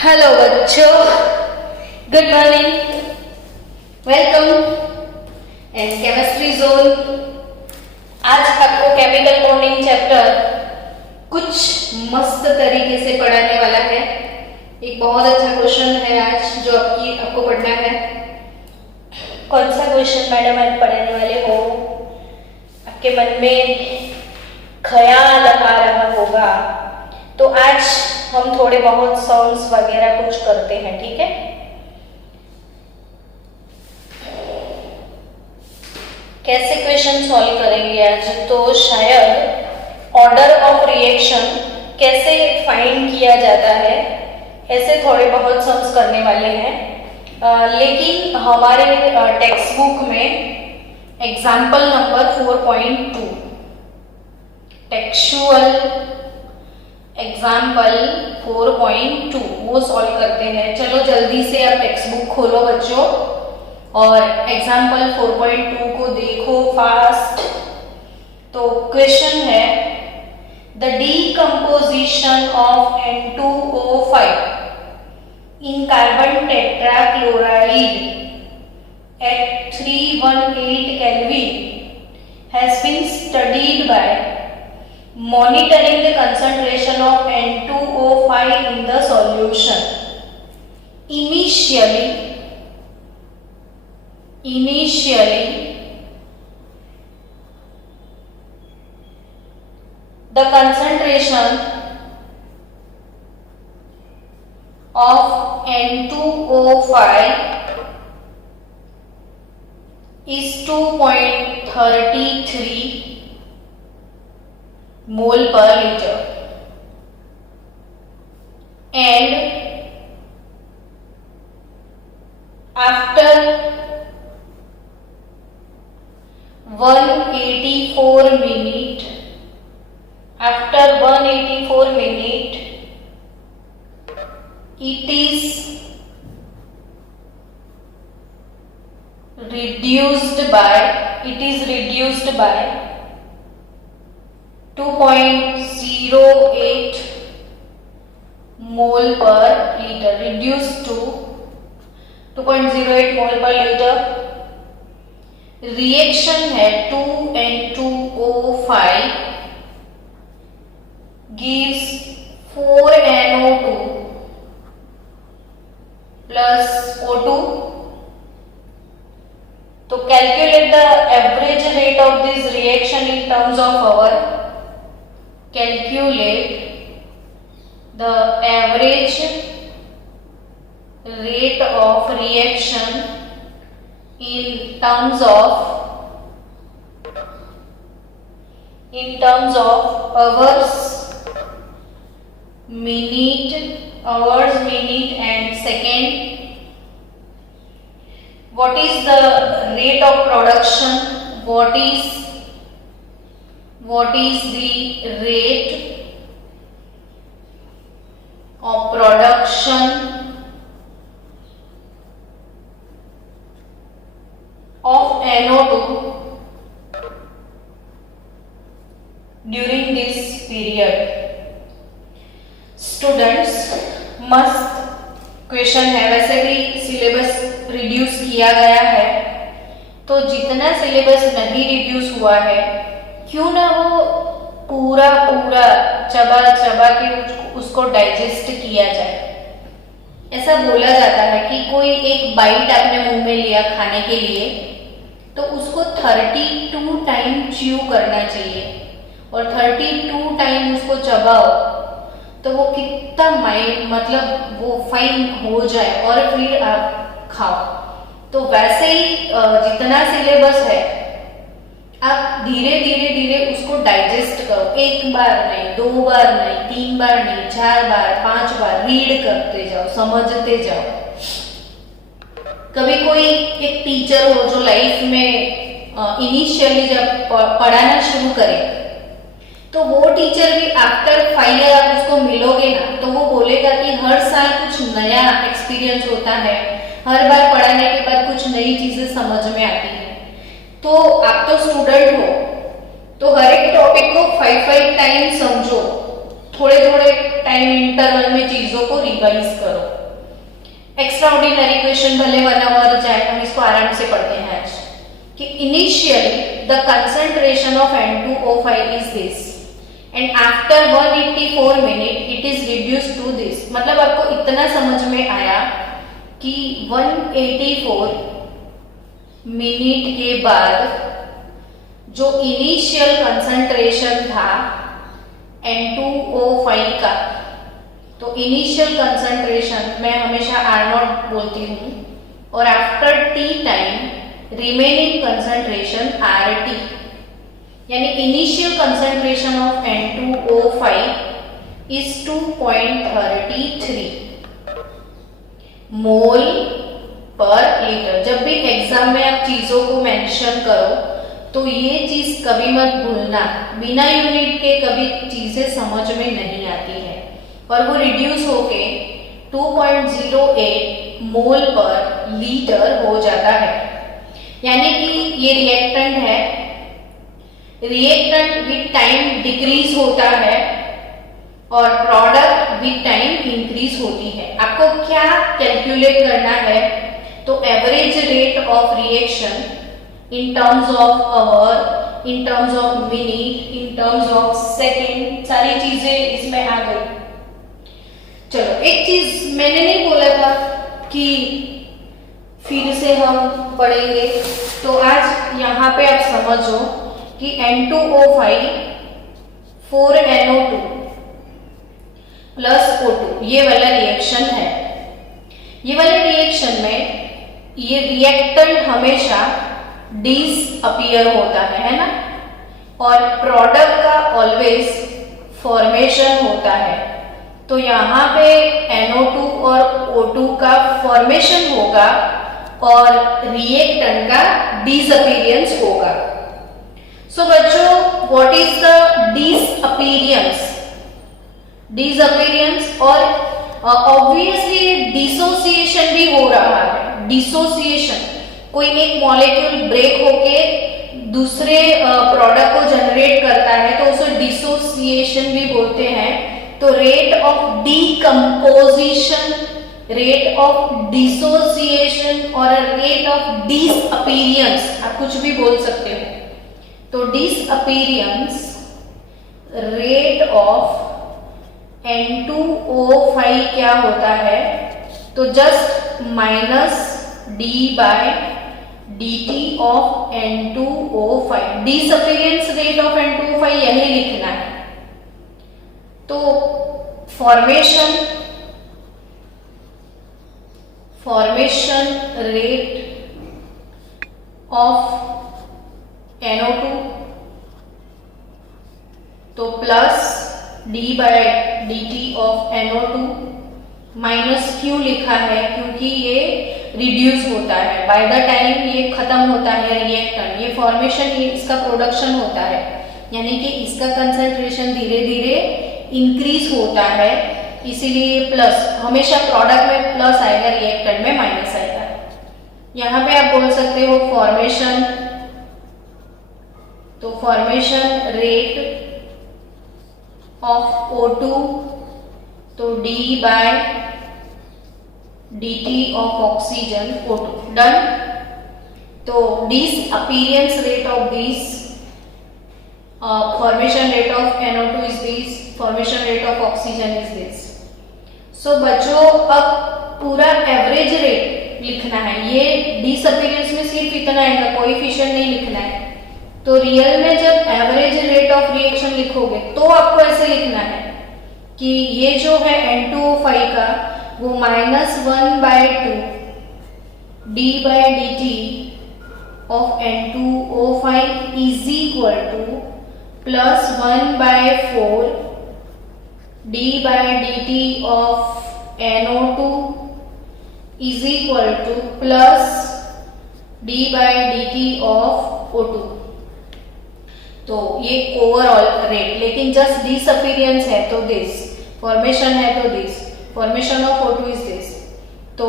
Hello बच्चों, good morning, welcome in chemistry zone. आज आपको केमिकल बॉन्डिंग चैप्टर कुछ मस्त तरीके से पढ़ाने वाला है। एक बहुत अच्छा क्वेश्चन है आज जो आपको पढ़ना है। कौन सा क्वेश्चन मैडम आज पढ़ाने वाले हो? आपके मन में ख्याल आ रहा होगा, तो आज हम थोड़े बहुत सॉन्ग्स वगैरह कुछ करते हैं, ठीक है? कैसे क्वेश्चन सॉल्व करेंगे आज? तो शायद ऑर्डर ऑफ रिएक्शन कैसे फाइंड किया जाता है, ऐसे थोड़े बहुत सॉल्व करने वाले हैं। लेकिन हमारे टेक्स्ट बुक में एग्जाम्पल नंबर 4.2 टेक्सचुअल एग्जाम्पल 4.2 वो सॉल्व करते हैं। चलो जल्दी से आप टेक्स्ट बुक खोलो बच्चों और एग्जाम्पल 4.2 को देखो फास्ट। तो क्वेश्चन है the decomposition of N2O5 in carbon tetrachloride at 318 Kelvin has been studied by monitoring the concentration of N2O5 in the solution. Initially the concentration of N2O5 is 2.33 mole per liter, and after 184 minute it is reduced by 2.08 mole per liter, reduced to 2.08 mole per liter। Reaction है 2N2O5 gives 4NO2 plus O2। तो calculate the average rate of this reaction in terms of hour। Calculate the average rate of reaction in terms of hours, minute and second। What is the rate of production? What is the rate of production of NO2 during this period? Students, मस्त question है। वैसे भी syllabus reduce किया गया है, तो जितना syllabus नहीं रिड्यूस हुआ है क्यों ना वो पूरा चबा के उसको डाइजेस्ट किया जाए। ऐसा बोला जाता है कि कोई एक बाइट आपने मुंह में लिया खाने के लिए, तो उसको 32 टाइम च्यू करना चाहिए और 32 टाइम उसको चबाओ तो वो कितना मतलब वो फाइन हो जाए और फिर आप खाओ। तो वैसे ही जितना सिलेबस है आप धीरे धीरे उसको डाइजेस्ट करो। एक बार नहीं, 2 बार नहीं, 3 बार नहीं, 4 बार 5 बार रीड करते जाओ, समझते जाओ। कभी कोई एक टीचर हो जो लाइफ में इनिशियली जब पढ़ाना शुरू करे, तो वो टीचर भी आफ्टर 5 ईयर आप उसको मिलोगे ना, तो वो बोलेगा कि हर साल कुछ नया एक्सपीरियंस होता है, हर बार पढ़ाने के बाद कुछ नई चीजें समझ में आती है। तो आप तो स्टूडेंट हो, तो हर एक टॉपिक को 5 टाइम समझो, थोड़े टाइम इंटरवल में चीजों को रिवाइज करो। एक्स्ट्रा ऑर्डिनरी क्वेश्चन भले 1 आवर जाए, हम इसको आराम से पढ़ते हैं आज कि initially the concentration of N2O5 is this and after 184 minute it is reduce to this. मतलब आपको इतना समझ में आया कि 184 मिनट के बाद जो इनिशियल कंसंट्रेशन था N2O5 का, तो इनिशियल कंसंट्रेशन मैं हमेशा R0 बोलती हूँ, और after T time remaining concentration RT, यानी initial concentration of N2O5 is 2.33 मोल पर लीटर। जब भी एग्जाम में आप चीजों को मेंशन करो तो ये चीज कभी मत भूलना, बिना यूनिट के कभी चीजें समझ में नहीं आती है। और वो रिड्यूस होके 2.08 मोल पर लीटर हो जाता है, यानी कि ये रिएक्टेंट है, रिएक्टेंट विद टाइम डिक्रीज होता है और प्रोडक्ट विद टाइम इंक्रीज होती है। आपको क्या कैलकुलेट करना है, तो average rate of reaction in terms of hour, in terms of minute, in terms of second, सारी चीजें इसमें आ गई। चलो, एक चीज मैंने नहीं बोला था कि फिर से हम पढ़ेंगे, तो आज यहाँ पे आप समझो कि N2O5 4NO2 प्लस O2 ये वाला रिएक्शन है। ये वाले रिएक्शन में ये रिएक्टेंट हमेशा डिसअपीयर होता है ना, और प्रोडक्ट का ऑलवेज फॉर्मेशन होता है। तो यहाँ पे NO2 और O2 का फॉर्मेशन होगा और रिएक्टेंट का डिसअपीयरेंस होगा। सो बच्चों, what is the disappearance? Disappearance और ऑब्वियसली डिसोसिएशन भी हो रहा है। डिसोसिएशन, कोई एक मॉलिक्यूल ब्रेक होके दूसरे प्रोडक्ट को जनरेट करता है तो उसे डिसोसिएशन भी बोलते हैं। तो rate of decomposition, rate of dissociation और रेट ऑफ डिसअपीयरेंस, आप कुछ भी बोल सकते हो। तो डिसअपीयरेंस रेट ऑफ N2O5 क्या होता है, तो just minus d by dt of N2O5, disappearance rate of N2O5 यही लिखना है। तो फॉर्मेशन रेट ऑफ NO2 तो plus d by dt of NO2 minus क्यों लिखा है, क्योंकि ये रिड्यूस होता है बाय द टाइम ये खत्म होता है रिएक्टेंट, ये फॉर्मेशन, ये इसका प्रोडक्शन होता है, यानी कि इसका कंसंट्रेशन धीरे धीरे इंक्रीज होता है, इसीलिए प्लस, हमेशा प्रोडक्ट में प्लस आएगा, रिएक्टेंट में माइनस आएगा। यहाँ पे आप बोल सकते हो फॉर्मेशन, तो फॉर्मेशन रेट ऑफ O2 तो d by dt of oxygen O2 done. तो disappearance rate of this, formation rate of NO2 is this, formation rate of oxygen is this. So बच्चों, अब पूरा एवरेज रेट लिखना है, ये disappearance में सिर्फ इतना आएगा, कोएफिशिएंट नहीं लिखना है। तो रियल में जब एवरेज रेट ऑफ रिएक्शन लिखोगे तो आपको ऐसे लिखना है कि ये जो है N2O5 का वो -1/2 d by dt of N2O5 is equal to +1/4 d by dt of NO2 is equal to plus d by dt of O2। तो ये ओवरऑल रेट, लेकिन जस्ट डिसअपीयरेंस है तो दिस, फॉर्मेशन है तो this, formation of O2 is this. तो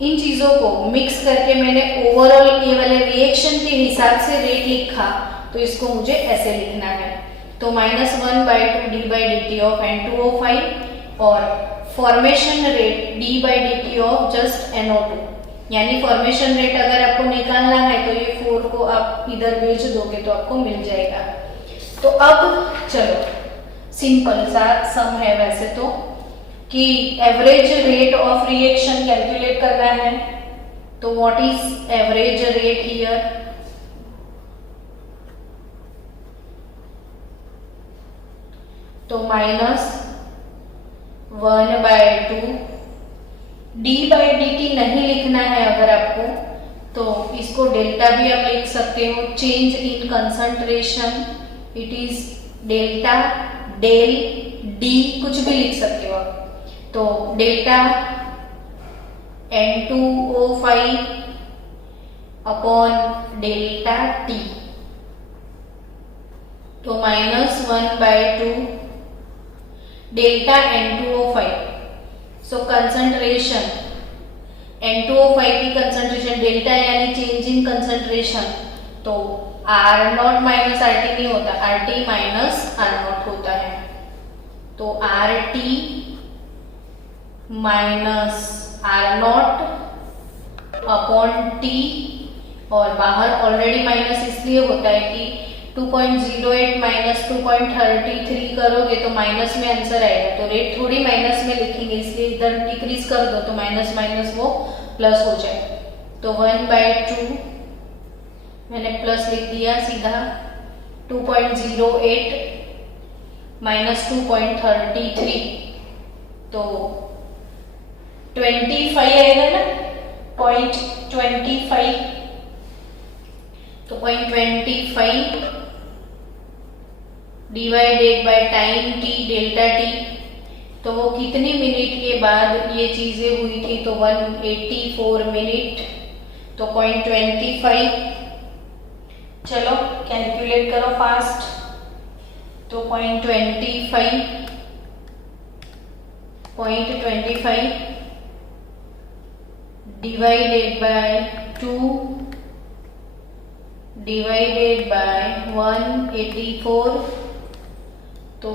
इन चीजों को मिक्स करके मैंने ओवरऑल ये वाले रिएक्शन के हिसाब से रेट लिखा, तो इसको मुझे ऐसे लिखना है। तो -1/2 d by dt of N2O5 और formation rate d/dt of just NO2, यानी फॉर्मेशन रेट अगर आपको निकालना है तो ये 4 को आप इधर भेज दोगे तो आपको मिल जाएगा। तो अब चलो सिंपल सा सम है वैसे तो, कि average rate of reaction calculate करना है। तो what is average rate here? तो -1/2 d/dt नहीं लिखना है अगर आपको, तो इसको डेल्टा भी आप लिख सकते हो। Change in concentration, it is delta del d, कुछ भी लिख सकते हो आप। तो delta N2O5 upon delta T, तो -1/2 डेल्टा N2O5। सो कंसंट्रेशन N2O5 की कंसंट्रेशन डेल्टा यानी चेंज इन कंसंट्रेशन, तो R0 माइनस RT नहीं होता, RT माइनस R0 होता है। तो RT minus R0 upon T, और बाहर ऑलरेडी माइनस इसलिए होता है कि 2.08 माइनस 2.33 करोगे तो माइनस में आंसर आएगा, तो रेट थोड़ी माइनस में लिखेंगे, इसलिए इधर डिक्रीज कर दो तो माइनस माइनस वो प्लस हो जाए। तो 1/2 मैंने प्लस लिख दिया सीधा, 2.08 माइनस 2.33, तो 25 आएगा ना, 0.25, तो 0.25 divided by time t delta t, तो वो कितनी मिनट के बाद ये चीजें हुई थी? तो 184 मिनट, तो 0.25। चलो कैलकुलेट करो फास्ट। तो 0.25 डिवाइडेड बाय 2 डिवाइडेड बाय 184, तो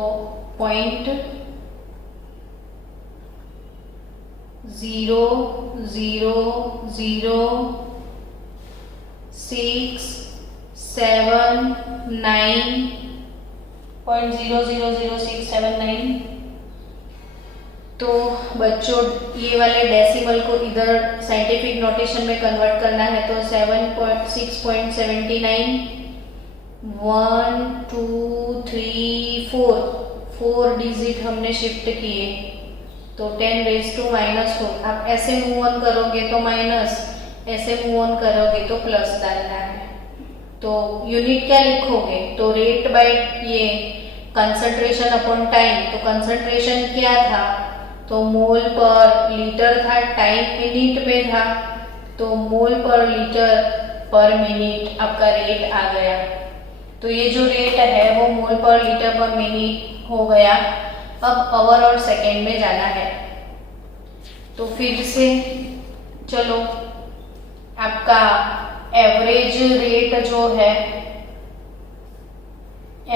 0.0000679। तो बच्चों ये वाले डेसिमल को इधर साइंटिफिक नोटेशन में कन्वर्ट करना है, तो 6.79, 1 2 3 4 डिजिट हमने शिफ्ट किए, तो 10⁻⁻⁴। आप ऐसे मूव ऑन करोगे तो माइनस, ऐसे मूव ऑन करोगे तो प्लस डालना है। तो यूनिट क्या लिखोगे? तो रेट बाय ये कंसंट्रेशन अपॉन टाइम, तो कंसंट्रेशन क्या था? तो मोल पर लीटर था, टाइम मिनट में था, तो मोल पर लीटर पर मिनट आपका रेट आ गया। तो ये जो रेट है वो मोल पर लीटर पर मिनट हो गया। अब आवर और सेकेंड में जाना है, तो फिर से चलो आपका एवरेज रेट जो है,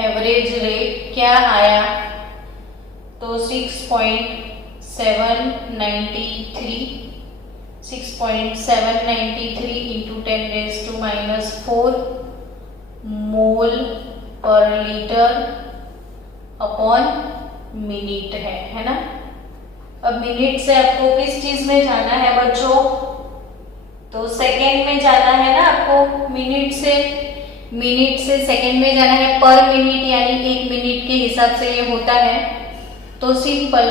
एवरेज रेट क्या आया? तो 6.793 इंटू 10⁻⁻⁴ मोल पर लीटर अपॉन मिनट है ना। अब मिनट से आपको किस चीज में जाना है बच्चों? तो सेकेंड में जाना है ना आपको। मिनट से सेकेंड में जाना है, पर मिनट यानी 1 मिनट के हिसाब से ये होता है। तो सिंपल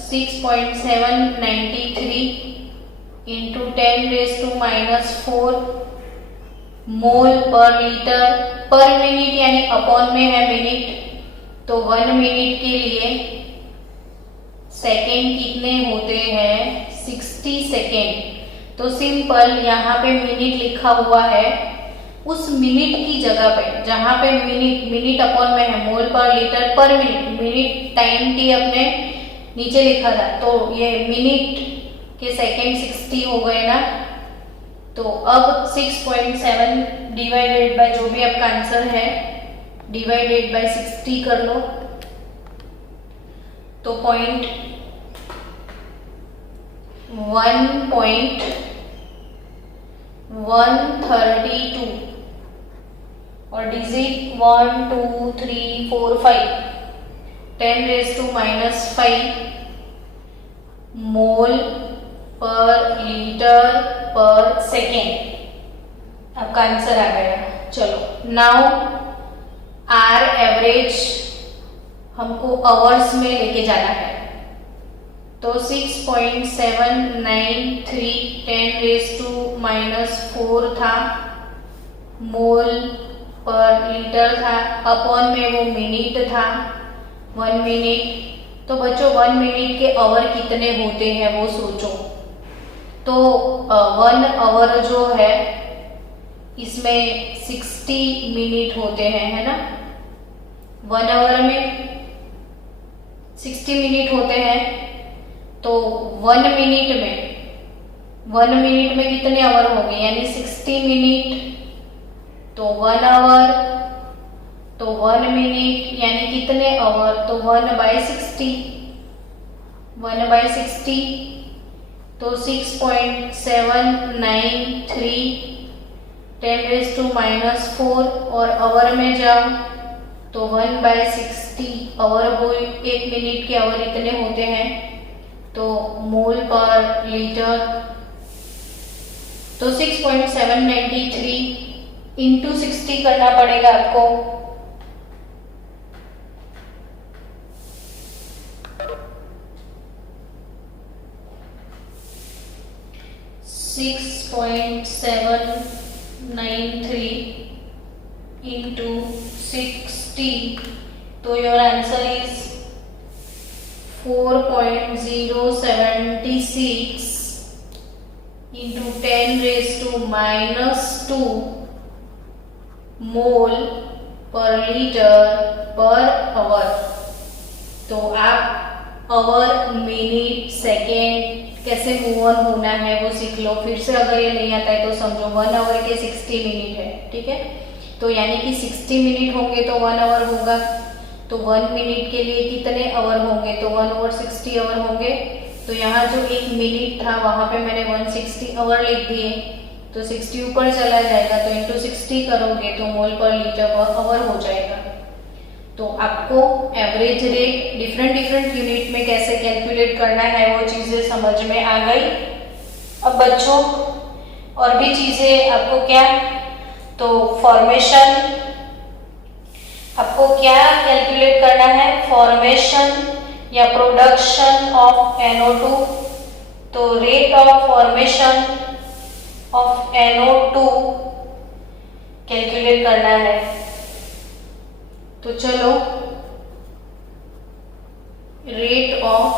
6.793 इंटू 10⁻⁻⁴ मोल पर लीटर पर मिनट यानी अपॉन में है मिनट, तो 1 मिनट के लिए सेकेंड कितने होते हैं? 60 सेकेंड। तो सिंपल यहाँ पे मिनट लिखा हुआ है, उस मिनट की जगह पे जहां पे मिनट अपॉन में है, मोल पर लीटर पर मिनट टाइम टी अपने नीचे लिखा था, तो ये मिनट के सेकेंड 60 हो गए ना। तो अब 6.7 डिवाइडेड बाय जो भी आपका आंसर है डिवाइडेड बाय 60 कर लो, तो 0.7 1.132 और डिजिट 1 2 3 4 5 10⁻⁻5 मोल पर लीटर पर सेकेंड आपका आंसर आ गया। चलो नाउ आर एवरेज हमको आवर्स में लेके जाना है, तो 6.793 10⁻⁻4 था, मोल पर लीटर था, अपॉन में वो मिनट था 1 मिनट। तो बच्चों 1 मिनट के आवर कितने होते हैं वो सोचो। तो 1 आवर जो है इसमें 60 मिनट होते हैं, है ना। 1 आवर में 60 मिनट होते हैं, तो 1 मिनट में कितने आवर होंगे, यानी 60 मिनट तो 1 आवर, तो 1 मिनट यानी कितने आवर, तो 1/60 तो 6.793 10⁻⁴ और आवर में जाओ तो 1/60 आवर वो 1 मिनट के आवर इतने होते हैं, तो मोल पर लीटर, तो 6.793 इंटू 60 करना पड़ेगा आपको। 6.793 into 60, तो योर आंसर इज 4.076 into 10⁻² मोल पर लीटर पर आवर। तो आप आवर, मिनट, सेकेंड कैसे मूव ऑन होना है वो सीख लो। फिर से अगर ये नहीं आता है तो समझो 1 आवर के 60 मिनट है, ठीक है। तो यानी कि 60 मिनट होंगे तो 1 आवर होगा, तो 1 मिनट के लिए कितने आवर होंगे, तो 1/60 आवर होंगे। तो यहाँ जो 1 मिनट था वहां पे मैंने 160 आवर लिख दिए, तो 60 ऊपर चला जाएगा, तो इंटू 60 करोगे तो मोल पर लीटर पर आवर हो जाएगा। तो आपको एवरेज रेट डिफरेंट यूनिट में कैसे कैलकुलेट करना है वो चीजें समझ में आ गई। अब बच्चों और भी चीजें आपको क्या, तो फॉर्मेशन आपको क्या कैलकुलेट करना है, फॉर्मेशन या प्रोडक्शन ऑफ NO2। तो rate of formation of NO2 calculate करना है। तो चलो rate of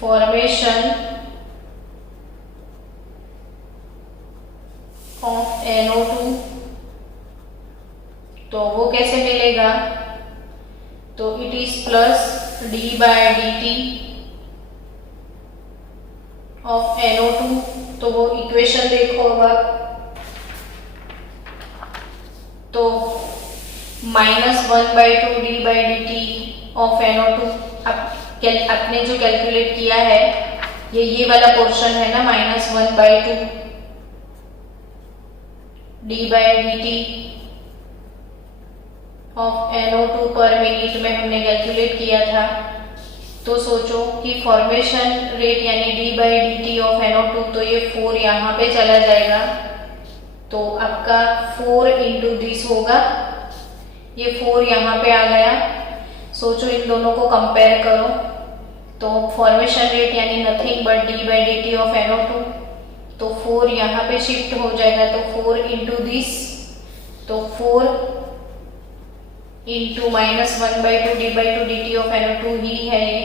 formation of NO2, तो वो कैसे मिलेगा, तो it is plus d/dt of NO2। तो वो इक्वेशन देखो अब, तो -1/2 d/dt ऑफ NO2। आपने जो कैलकुलेट किया है ये वाला पोर्शन है ना, -1/2 d/dt ऑफ NO2 पर मिनट में हमने कैलकुलेट किया था। तो सोचो कि फॉर्मेशन रेट यानी d/dt ऑफ NO2, तो ये 4 यहाँ पे चला जाएगा, तो आपका 4 इंटू दिस होगा, ये 4 यहाँ पे आ गया। सोचो इन दोनों को कंपेयर करो, तो फॉर्मेशन रेट यानी nothing but d/dt of NO2, तो 4 यहाँ पे शिफ्ट हो जाएगा, तो 4 इंटू दिस, तो 4 इंटू -1/2 d/dt ऑफ NO2 ही है ये।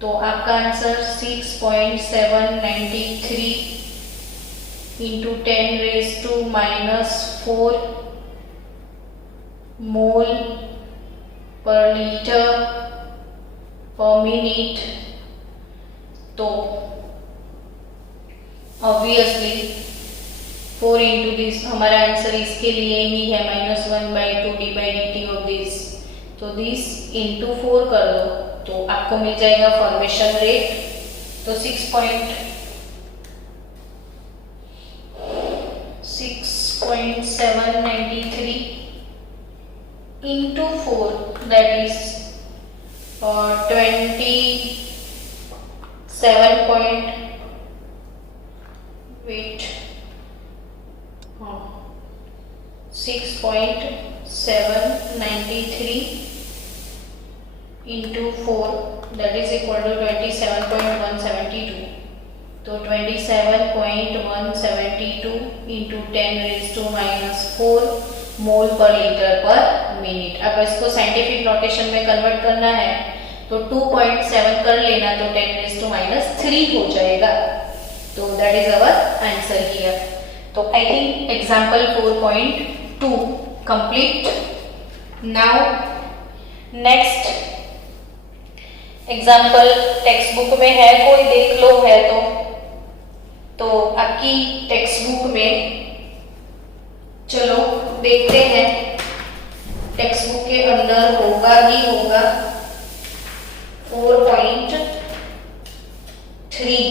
तो आपका आंसर 6.793 इंटू 10⁻⁴ मोल पर लीटर पर मिनट। तो ऑब्वियसली 4 इंटू दिस हमारा आंसर इसके लिए ही है -1/2 d/dt ऑफ दिस। तो दिस इंटू 4 कर दो तो आपको मिल जाएगा फॉर्मेशन रेट। तो 6.793 into 4, that is 27 point, wait, 6.793 into 4, that is equal to 27.172. तो 27.172 into 10⁻⁻⁴ मोल पर लीटर पर मिनट। अब इसको साइंटिफिक नोटेशन में कन्वर्ट करना है तो 2.7 कर लेना तो 10⁻³ हो जाएगा। तो that is our answer here. तो I think example 4.2 complete. Now next example textbook में है, कोई देख लो है तो आपकी टेक्स्ट बुक में, चलो देखते हैं टेक्स्ट बुक के अंदर होगा ही होगा 4.3,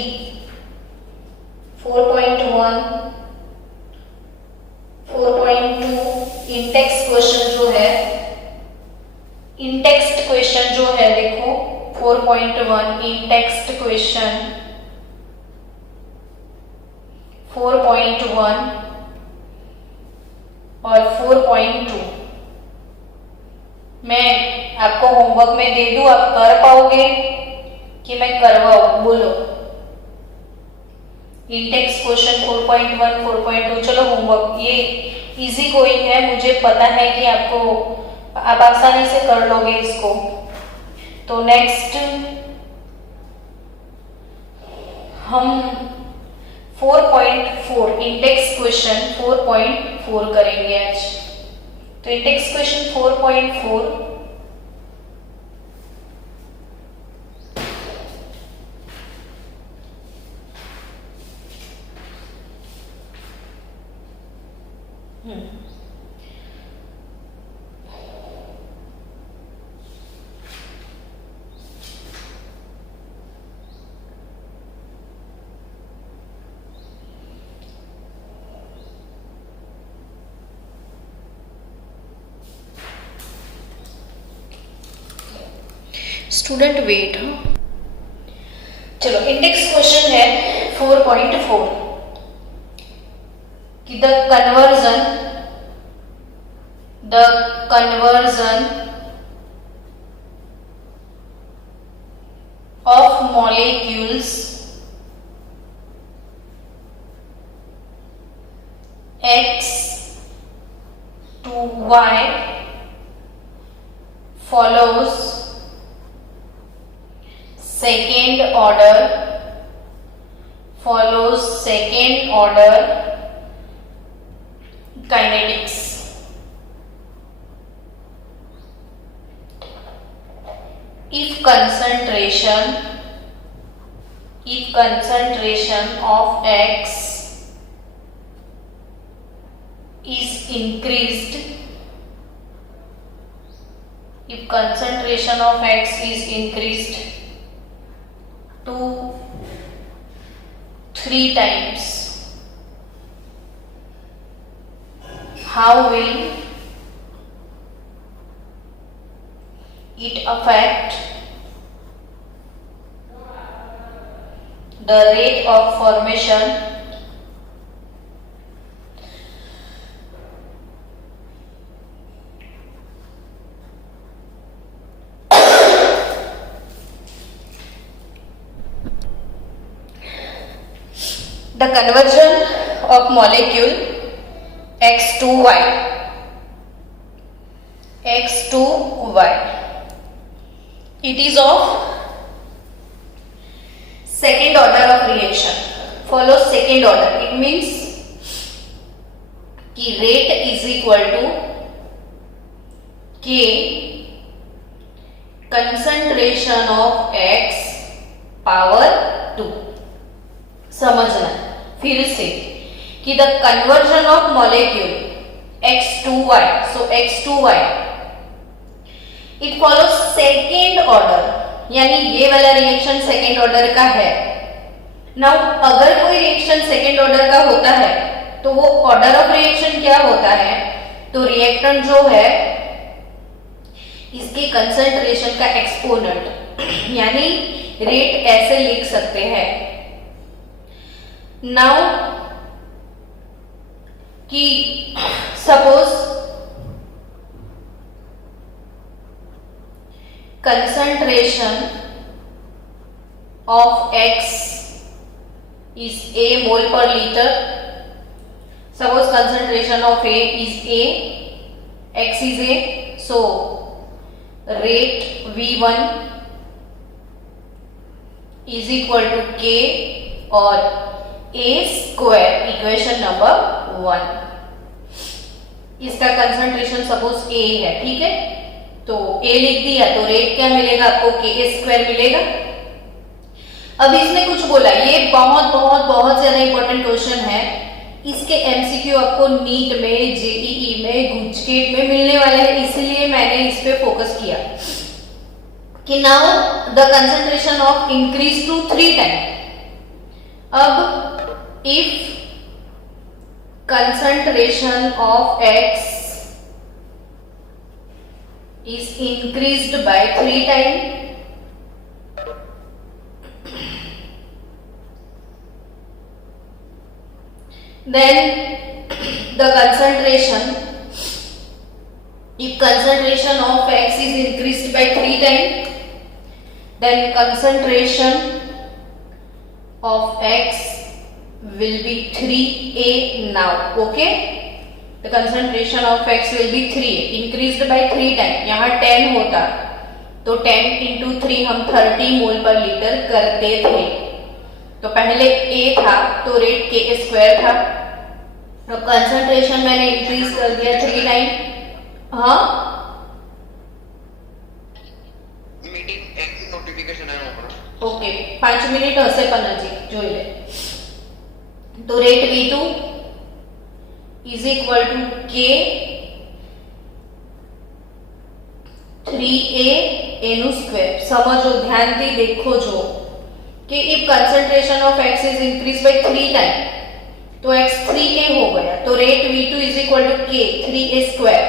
4.1, 4.2 इंटेक्स्ट क्वेश्चन जो है, इंटेक्स्ट क्वेश्चन जो है देखो 4.1 इंटेक्स्ट क्वेश्चन 4.1 और 4.2 मैं आपको होमवर्क में दे दूं, आप कर पाओगे कि मैं करवाऊं? बोलो। इंटेक्स्ट क्वेश्चन 4.1, 4.2, चलो होमवर्क ये इजी गोइंग है, मुझे पता है कि आप आसानी से कर लोगे इसको। तो नेक्स्ट हम 4.4 इंडेक्स क्वेश्चन 4.4 करेंगे आज। तो इंडेक्स क्वेश्चन 4.4 स्टूडेंट वेट। चलो इंडेक्स क्वेश्चन है 4.4 कि the conversion of molecules X to Y follows second order kinetics. If concentration of X is increased, to 3 times, how will it affect the rate of formation the conversion of molecule X to Y. It is of second order of reaction, follows second order. It means कि rate is equal to K concentration of X power 2. समझना फिर से कि the conversion of molecule X to Y, so X to Y it follows second order, यानी ये वाला reaction second order का है नाउ अगर कोई रिएक्शन सेकेंड ऑर्डर का होता है तो वो ऑर्डर ऑफ रिएक्शन क्या होता है, तो रिएक्टेंट जो है इसके कंसंट्रेशन का एक्सपोनेंट यानी रेट ऐसे लिख सकते हैं। नाउ कि suppose concentration of X is A mole per liter. Suppose concentration of A is A, X is A, so rate V1 is equal to K or A square, equation number 1. इसका concentration suppose A है, ठीक है, तो A लिख दिया तो rate क्या मिलेगा आपको, के स्क्वायर मिलेगा। अब इसमें कुछ बोला, ये बहुत बहुत बहुत ज्यादा इंपॉर्टेंट क्वेश्चन है, इसके एमसीक्यू आपको नीट में, जेईई में, गुजकेट में मिलने वाले हैं, इसलिए मैंने इस पे फोकस किया कि now the concentration of increase to 3 time. अब if concentration of X is increased by 3 times, then the concentration, if concentration of X is increased by 3 times, then concentration of X will be 3A now. Okay, the concentration of X will be 3A increased by 3 times. यहाँ 10 होता तो 10 into 3 हम 30 मोल पर litre करते थे, तो पहले A था तो रेट के स्क्वायर था, तो कंसंट्रेशन मैंने इंक्रीज कर दिया 3 टाइम। हाँ मीटिंग एक नोटिफिकेशन है ओके 5 मिनिट हसे पण हजी જોઈ લે। तो rate V2 is equal to के 3A एनु स्क्वायर। समझो ध्यान थी देखो जो कि if concentration of X is increase by 3 time तो X 3A हो गया, तो rate V2 is equal to के 3A square.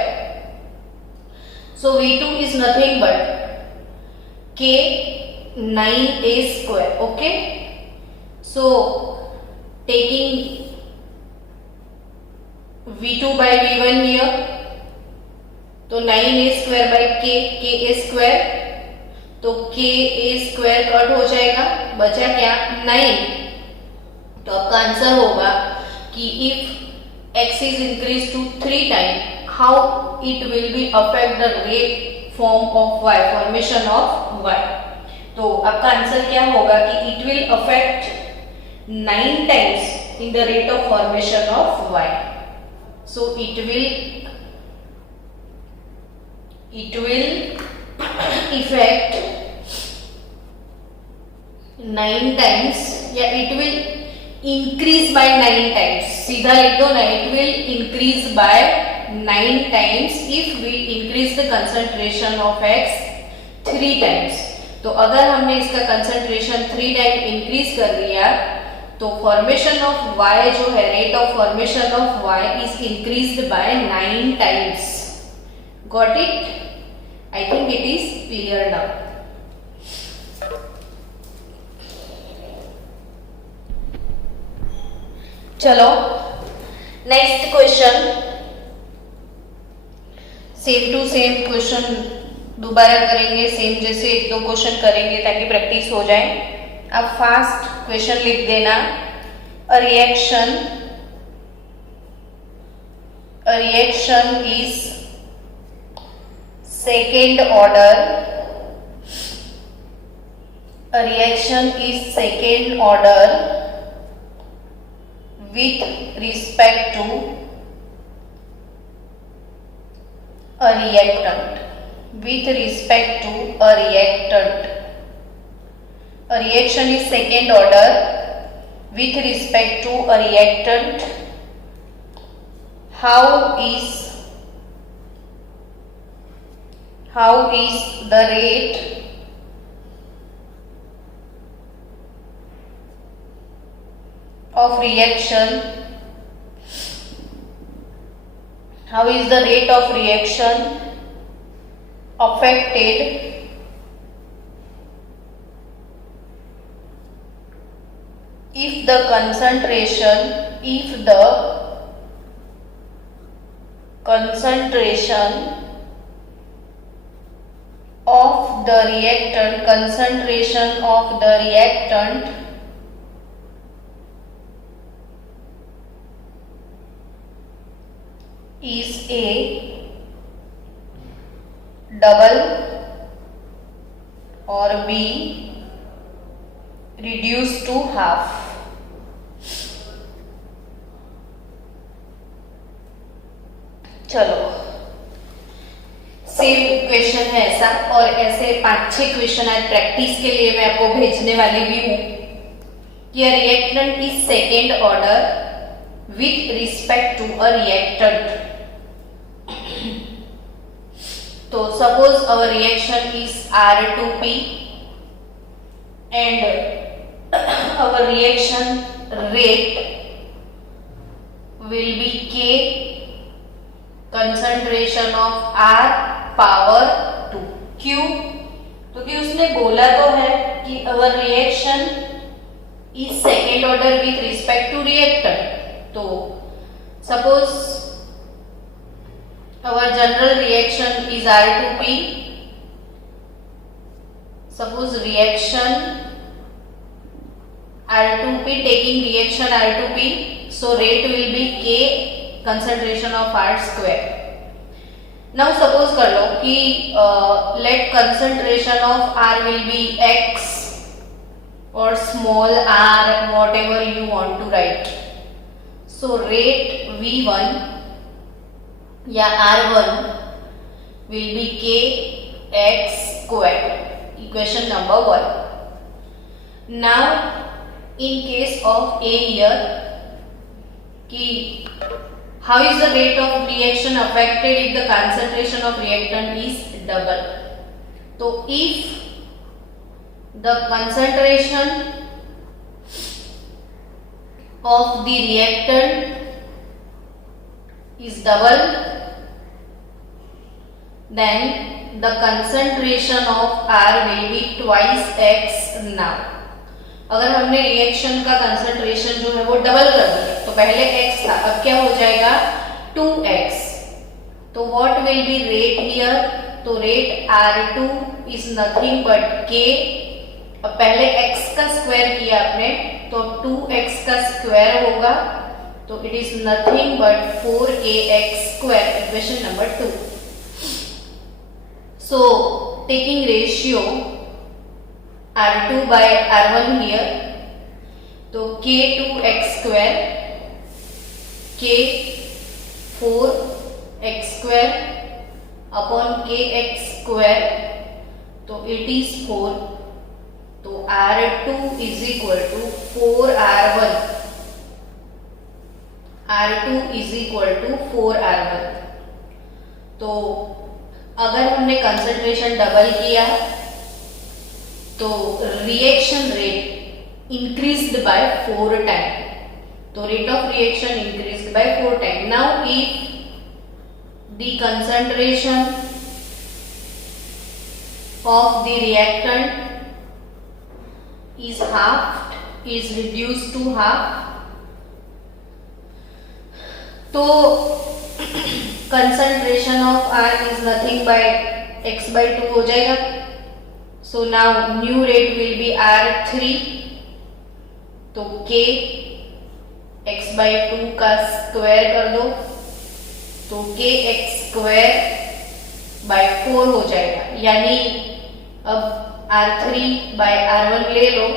So V2 is nothing but के 9A square. Okay, so taking V2 by V1 here, तो 9A square by K square, तो KA square cut हो जाएगा, बचा क्या 9। तो आपका आंसर होगा कि if X is increased to 3 times, how it will be affect the rate form of Y, formation of Y। तो आपका आंसर क्या होगा कि it will affect 9 times in the rate of formation of Y. So it will affect 9 times या it will increase by 9 times। सीधा लिख दो ना, it will increase by 9 times if we increase the concentration of X 3 times। तो अगर हमने इसका concentration 3 time increase कर दिया तो फॉर्मेशन ऑफ Y जो है, rate of formation of Y is increased by 9 times. Got it? I think it is clear now. चलो next question, same to same question दोबारा करेंगे, सेम जैसे 1-2 क्वेश्चन करेंगे ताकि प्रैक्टिस हो जाए। अब फास्ट क्वेश्चन लिख देना। A reaction is second order, a reaction is second order with respect to a reactant, with respect to a reactant, a reaction is second order with respect to a reactant, how is the rate of reaction, how is the rate of reaction affected if the concentration of the reactant is A, double, or B, reduced to half. चलो, same question है ऐसा, और ऐसे 5-6 question आज practice के लिए मैं आपको भेजने वाली भी हूं कि reactant is second order with respect to a reactant. So suppose our reaction is R2P and our reaction rate will be K, concentration of R power 2. क्यों? क्योंकि उसने बोला तो है कि our reaction is second order with respect to reactant. तो suppose our general reaction is R2P. Suppose reaction R2P taking reaction R2P, so rate will be K, concentration of R square. Now suppose कर लो कि let concentration of R will be X or small r, whatever you want to write. So rate V1 या R1 will be Kx square. Equation number 1. Now in case of A here, कि how is the rate of reaction affected if the concentration of reactant is double? तो if the concentration of the reactant is double, then the concentration of R will be twice X now. अगर हमने reaction का concentration जो है वो double कर दिया, तो पहले x था, अब क्या हो जाएगा 2x. तो what will be rate here? तो rate R2 is nothing but K. अब पहले x का स्क्वायर किया आपने, तो 2x का स्क्वायर होगा, तो it is nothing but 4kx square. Equation number 2. So taking ratio R2 by R1 here, तो k2x square, k 4x square upon kx square, तो it is 4. तो R2 is equal to 4R1. R2 is equal to 4R1. तो अगर हमने concentration double किया तो reaction rate increased by 4 times. तो rate of reaction increased by 4 times. Now if the concentration of the reactant is reduced to half, तो concentration of R is nothing by x by 2 हो जाएगा. So now new rate will be R3, तो k x by 2 का square कर दो, तो kx square by 4 हो जाएगा. यानी अब R3 by R1 ले लो,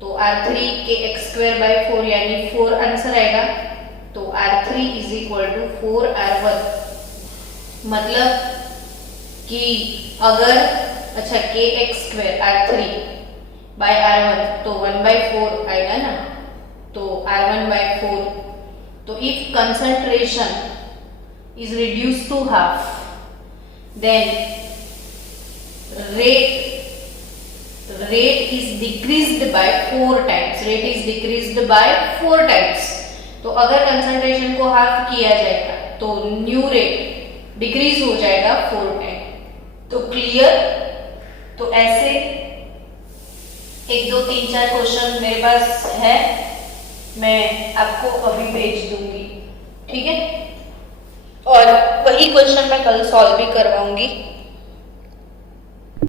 तो R3 kx स्क्वायर by 4 यानी 4 आंसर आएगा. तो R3 is equal to 4R1. मतलब कि अगर अच्छा kx square R3 by R1 तो 1/4 आएगा ना, तो R1/4. तो if concentration is reduced to half, then rate is decreased bye 4 times, rate is decreased bye 4 times. तो अगर कंसंट्रेशन को हाफ किया जाएगा तो न्यू रेट डिक्रीज हो जाएगा 4 टाइम। तो क्लियर? तो ऐसे 1 2 3 4 क्वेश्चन मेरे पास है, मैं आपको अभी भेज दूंगी, ठीक है? और वही क्वेश्चन मैं कल सॉल्व भी करवाऊंगी।